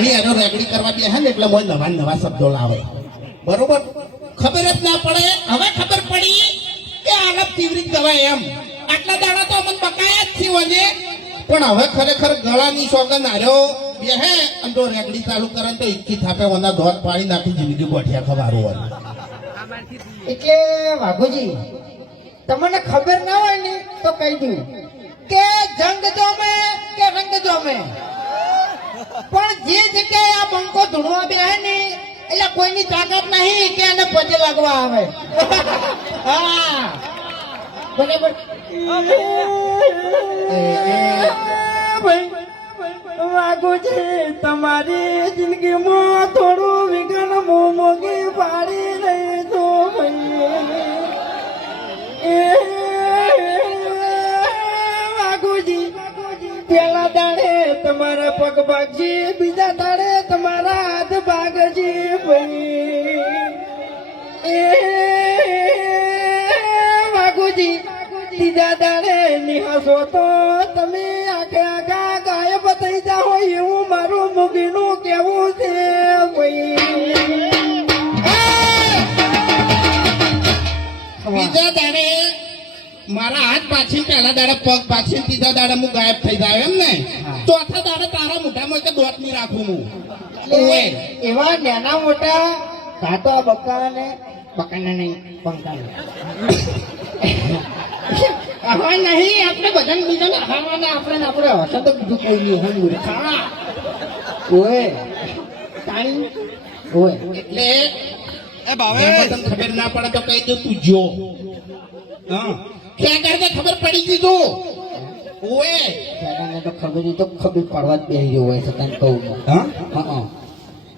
તાણી આનો રેકડી કરવા દે હે ને એટલે મોય નવા નવા શબ્દો લાવે બરોબર ખબર જ ના પડે હવે ખબર પડી કે આલપ તીવ્રિક દવા એમ આટલા દાડા તો અમને બકાયા જ થી વજે પણ હવે ખરેખર ગળાની સોગંદ આર્યો બે હે અને જો રેકડી ચાલુ કરે તો 21 થાપે વના દોત પાડી નાખી જિંદગી ગોઠિયા ખવારો હોય એટલે વાઘુજી તમને ખબર ના હોય ને તો કહી દઉં કે જંગ જોમે કે રંગ જોમે પણ જે જગ્યાએ આ બંકો ધૂણવા બે ને એટલે કોઈની તાકાત નહીં કે એને પગે લાગવા આવે હા બરાબર વાઘુજી તમારી જિંદગીમાં થોડું વિઘ્ન મોગી પાડી રહી તો વાઘુજી પેલા દાડે તમારા પગ ભાગજી બીજા દાડે તમારા હાથ ભાગજી વાઘુજી ત્રીજા દાડે નિહાસો તો તમે આખે આખા ગાયબ થઈ જાઓ એવું મારું મુગીનું કેવું છે બીજા દાડે મારા હાથ પાછી પહેલા દાડે પગ પાછી ત્રીજા દાડે હું ગાયબ થઈ જાય એમ ને ચોથા દાડે તારા મોઢામાં કે દોત નહીં રાખું હું એવા નાના મોટા ઘાટા બકાને બકાને નહીં પંકાને હવે નહીં આપણે બધાને બીજાને ખાવાના આપણે હશે તો બીજું કોઈ નહીં હોય મૂર્ખા ઓય ટાઈમ ઓય એટલે તને ખબર ના પડે તો કહી દો તું જો હા ક્યાં કરતે ખબર પડી ગઈ તું ઓએ દાદાને તો ખબર તો ખબર પડવા જ બેસી ગયો હોય છતાં કહું હા હા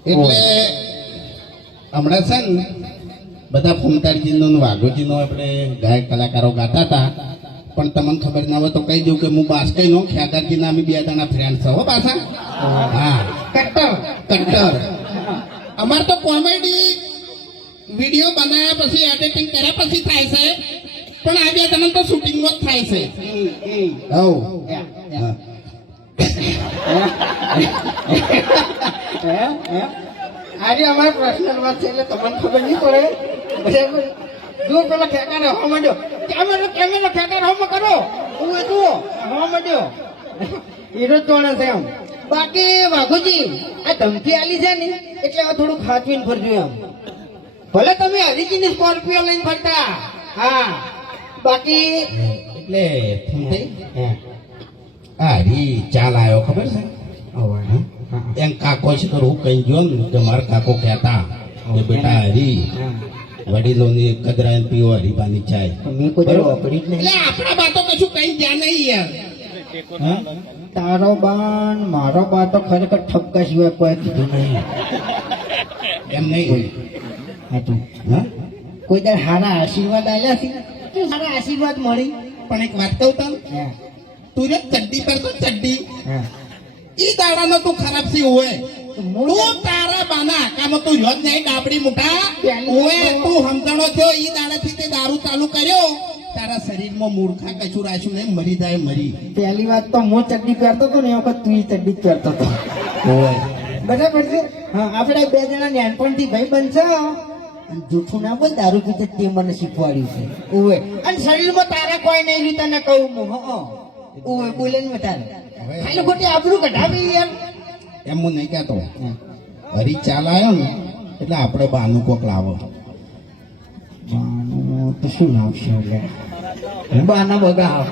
એટલે હમણાં છે ને બધા ફૂમતારજીનો વાઘોજીનો આપણે ગાયક કલાકારો ગાતા હતા પણ તમને ખબર ના હોય તો કહી દઉં કે હું બાસ્કઈનો ખ્યાગારજીના અમે બે જણા ફ્રેન્ડ છે હો પાછા હા કટ્ટર અમાર તો કોમેડી વિડીયો બનાવ્યા પછી એડિટિંગ કર્યા પછી થાય છે પણ આ બે જણા તો શૂટિંગમાં જ થાય છે આજે અમારે પર્સનલ વાત છે એટલે તમને ખબર નહીં પડે બરાબર જો પેલા ખેકાને હવા માંડ્યો કેમેરો ખેકાર હવા કરો હું જુઓ હવા માંડ્યો હીરો તોડે છે એમ બાકી વાઘુજી આ ધમકી આલી છે ને એટલે હવે થોડું ખાચવીને ફરજો એમ ભલે તમે હરીજીની સ્કોર્પિયો લઈને ફરતા હા બાકી એટલે હરી ચાલ આવ્યો ખબર છે એમ કાકો છે તો હું કઈ જો ને કે મારા કાકો કહેતા કે બેટા હરી વડીલોની કદરાયન પીવો હરીબાની ચાય એટલે આપણા બાતો કશું કઈ જ્યાં નહીં યાર તારો બાન મારો બા તો ખરેખર ઠપકા સિવાય કોઈ કીધું નહીં એમ નહીં હતું હા કોઈ દર હારા આશીર્વાદ આવ્યા છે સારા આશીર્વાદ મળી પણ એક વાત કહું તને તું જે ચડ્ડી પર તો ચડ્ડી ઈ દાડાનો તું ખરાબ સી હોય તું તારા બાના આકામાં તું યોજ નહીં ડાબડી મુઠા ઓએ તું સમજણો છો ઈ દાડાથી તે દારૂ ચાલુ કર્યો તારા શરીરમાં મૂર્ખા કશું રાખ્યું નહીં મરી જાય મરી પહેલી વાત તો હું ચડ્ડી પહેરતો હતો ને એ વખત તું ચડ્ડી પહેરતો હતો બરાબર છે હા આપણે બે જણા નાનપણથી ભાઈ બનશો જૂઠું ના બોલ દારૂ પીતે તે મને શીખવાડ્યું છે ઓવે અને શરીરમાં તારા કોઈ નહીં રીતા ને કહું હું ઓવે બોલે ને તારે ખાલી ખોટી આબરૂ કઢાવી યાર એમ હું નહીં કહેતો હરી ચાલ આવ્યો ને એટલે આપણે બાનું કોક લાવો બાનું તો શું લાવશે એટલે બાના બગાવ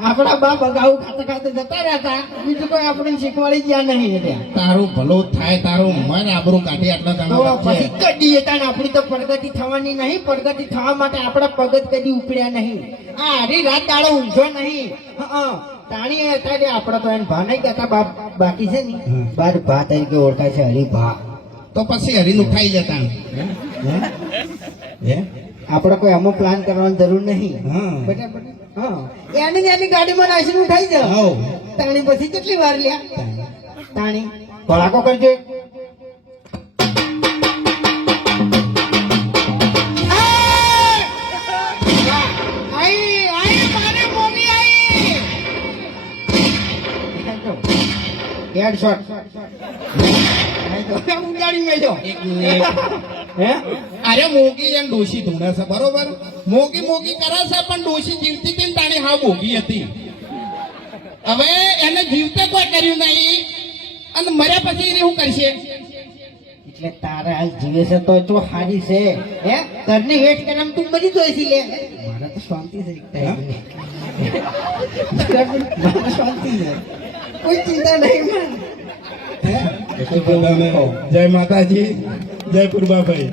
આપણા બા બગાવ ખાતે ખાતે જતા રહેતા બીજું કોઈ આપણે શીખવાડી ગયા નહીં એટલે તારું ભલું થાય તારું મન આબરૂ કાઢી આટલા જણા પછી કદી હતા આપણી તો પ્રગતિ થવાની નહીં પ્રગતિ થવા માટે આપણા પગત કદી ઉપડ્યા નહીં આ હરી રાત દાડો ઊંઝો નહીં તાણી હતા કે આપણે તો એને ભા નહીં કહેતા બાકી છે ને બાર ભા તરીકે ઓળખાય છે હરિભા તો પછી હરીને ઉઠાઈ જતા આપણે કોઈ અમુક પ્લાન કરવાની જરૂર નહીં બરાબર હા એની ગાડીમાં નાસીને ઉઠાઈ જાવ તાણી પછી કેટલી વાર લ્યા તાણી ભડાકો કરજો હેડશોટ ઉડાડી મેલ્યો એક મિનિટ. હે અરે મોગી એમ ડોશી ધૂણે છે બરોબર મોગી મોગી કરે છે પણ ડોશી જીવતી હતી ને તાણી હા મોગી હતી હવે એને જીવતે કોઈ કર્યું નહીં અને મર્યા પછી એને શું કરશે એટલે તારે હાલ જીવે છે તો તો હારી છે હે તરને વેટ કરમ તું મરી જોઈ છી લે મારે તો શાંતિ છે મારે શાંતિ છે કોઈ ચિંતા નહીં જય માતાજી જય પૂર્વાભાઈ